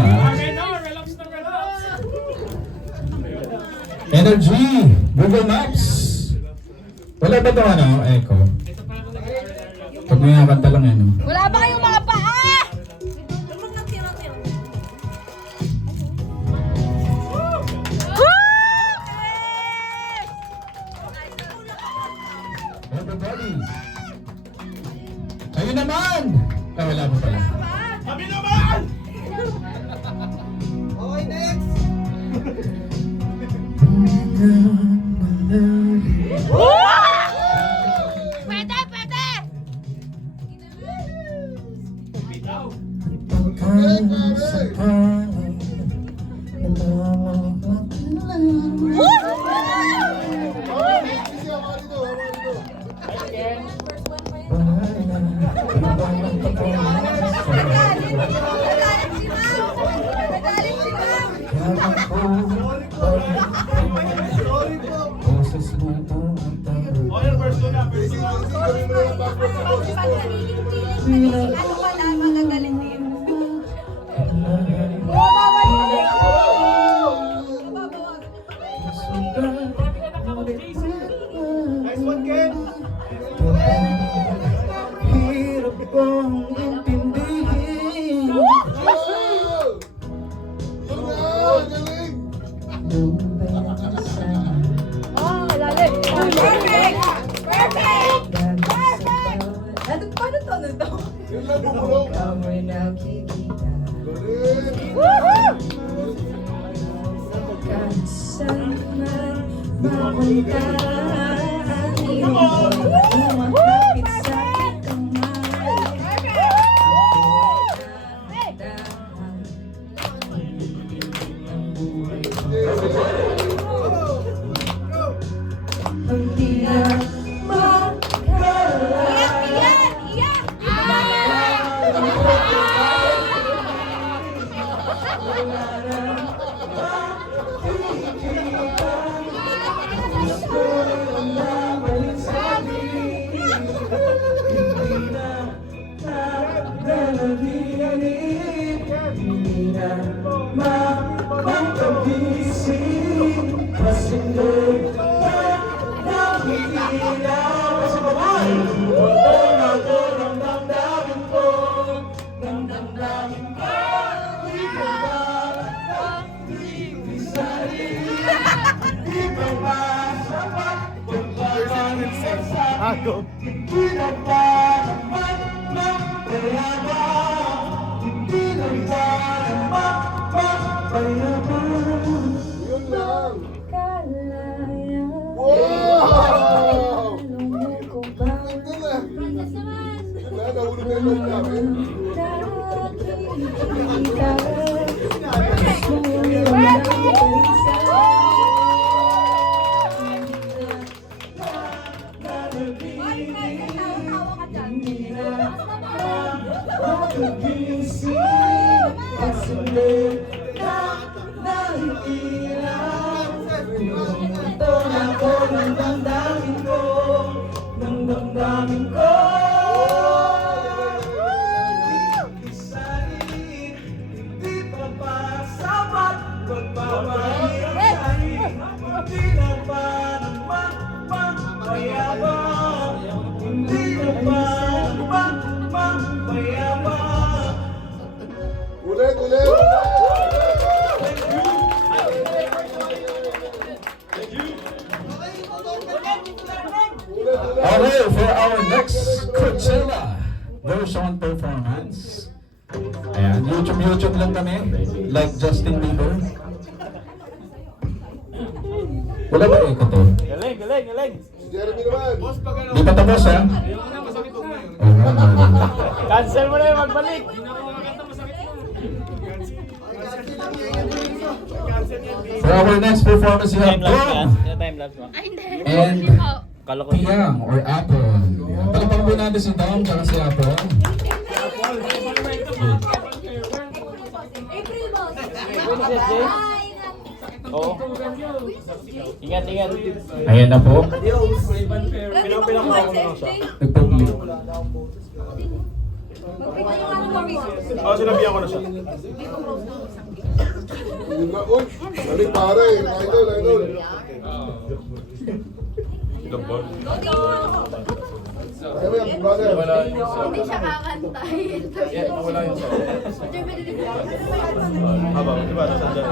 Relax na relax. Energy, Google Maps. Wala ba ito echo? Pag may kanta lang yan. Wala ba kayong mga paa? Everybody! Ayun naman! Ay, wala pa pala. Kami naman! Okay, next! Pwede, pwede! Bitaw. Nagalit si Ma'am! Nagalit si Ma'am! Sorry po! O yan, first na. Sorry, ma'am. Pag nagiging-tiling, ano ka lang, magagalit din. Babawalan. Nice one, Ken! Hirap kong intindihin. Oh, lalit. Perfect! Perfect! Perfect! Ano, paano to? Ano to? Yun lang, bumulong! Woohoo! Iyak! Iyak! Iyak! Ako! Yun lang! Wow! Ganda na! Wala, nahulog na yung loob namin. Ulit, ulit! Okay, for our next Coachella version performance. Ayan, YouTube lang kami. Like Justin Bieber. Wala ba echo to? Galing, galing, galing. Jeremy naman! Di pa tapos ha? Cancel mo na yun, magbalik. For our next performance, we have Dom Time-lapse mo. and Kala ko Tiang or Apple. Palapang po natin si Dom at si Apple. April boss. Oo. Ingat, ingat. Ayan na po. Pilang-pilang mo ako na siya. Nagpag-leave. Oh, sinabihan ko na siya. Yun na, uy. Galing pare. Idol, idol. Lubog. Kaya mo yan, brother. Hindi siya kakanta. Wala yung sa Habang, di ba, nasa dyan.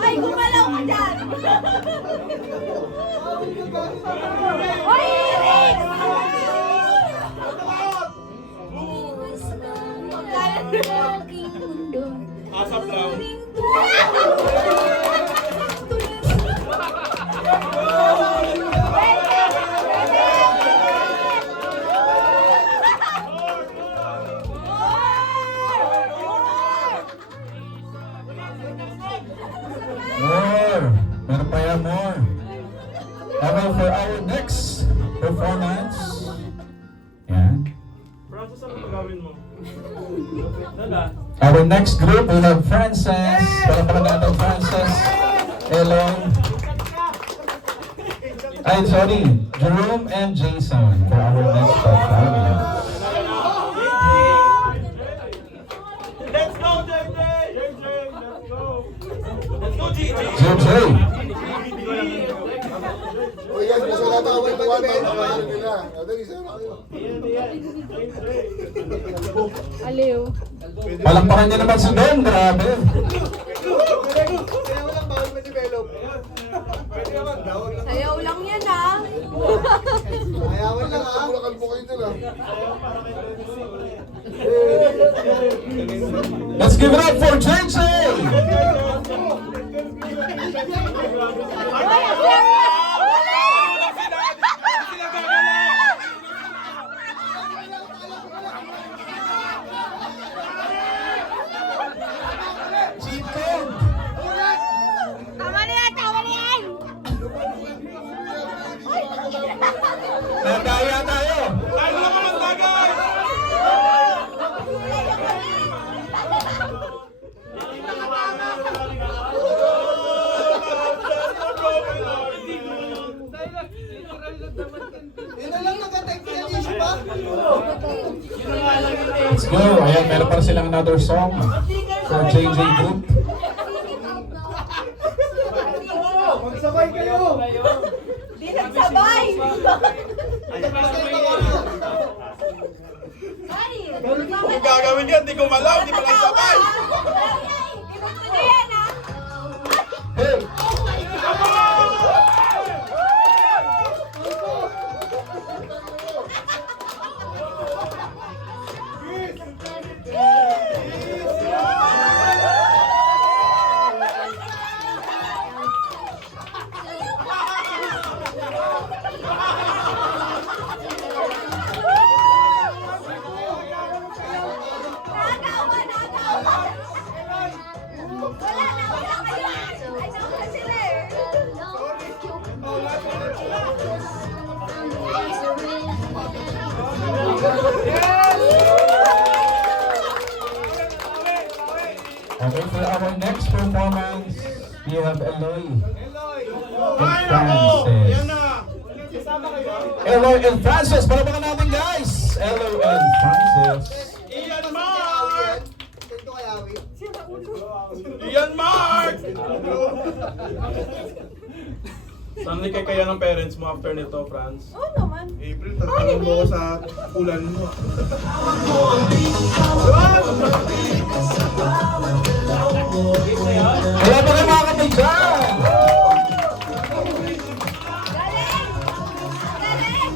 Ay, gumalaw ka dyan! Hoy, Iris! Asap lang. More! Meron pa yan, more. Okay, for our next performance. Yan. Francis, ano gagawin mo? Our next group, we have Frances. Para pala natin Frances. Elon. Ay, sorry. Jerome and Jason for our next performance. Let's go, JJ! JJ, let's go! Let's go, JJ! JJ. Uy, guys, basta natin ang pagkuhan. Pagkuhan nila. Dali, sa'yo na kayo. Aliw. Palakpakan niya naman si Don. Grabe. Sayaw lang yan ah. Bulakan mo kayo dyan, ah. Let's give it up for JJ. Tama na yan! Tama na yan! Nadaya tayo. Tayo na naman tagay! Let's go. Ayan, meron pa silang another song for JJ Group. Di nagsabay. Kung gagawin yan, di ko malaw, di pa lang sabay! Gusto niya yan ah! Hey! Nagawa, nagawa! Wala na, wala kayo! Ay, naku sila eh! Okay, for our next performance, we have Eloy and Frances. Eloy and Frances, palabakan natin guys! Eloy and Frances. Ian Mark! Ian Mark! Saan ni kaya ng parents mo after nito, Franz? Oo naman. April, tatanong mo ko sa ulan mo. Kaya pa rin mga kapay dyan! Galing! Galing!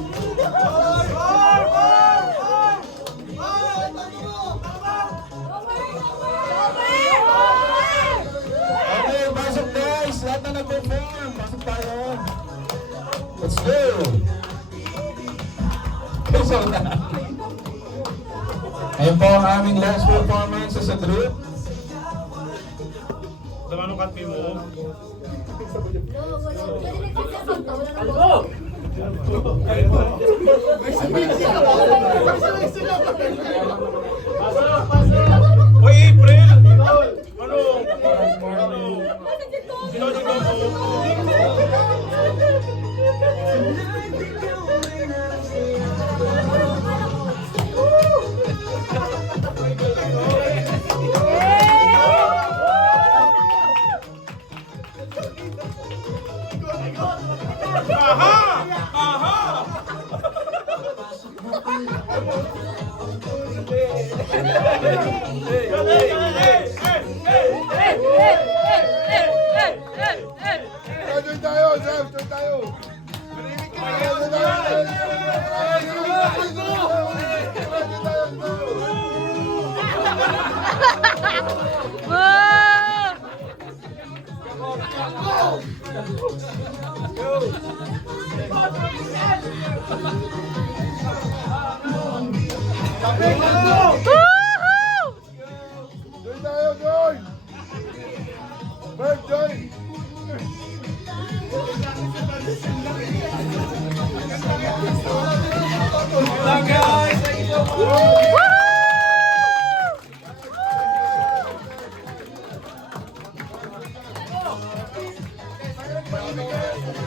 Minnesota. Ayun po ang aming last performance sa group. Tama nung cut mo. Hoy, April! Ano? Sino dito mo? Aha! Aha! Doon tayo, Sam. Doon tayo. Doon tayo.